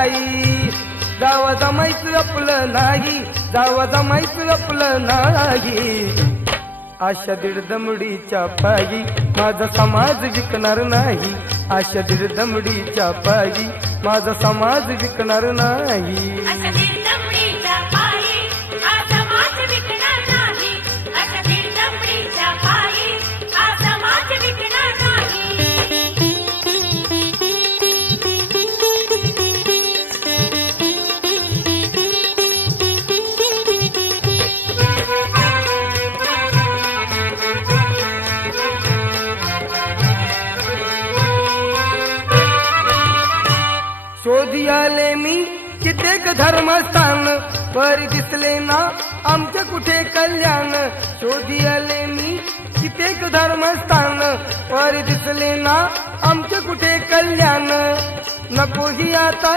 नाही, जावा जमायचं आपलं नाही, जावा जमायचं आपलं नाही. आशा दीड दमडीच्या पायी माझा समाज विकणार नाही, आशा दीड दमडीच्या पायी माझा समाज विकणार नाही. शोधी आले मी कित्येक धर्मस्थान, परी दिसले ना आमचे कुठे कल्याण. शोधी आले मी कित्येक धर्मस्थान, परी दिसले ना आमचे कुठे कल्याण. नको ही आता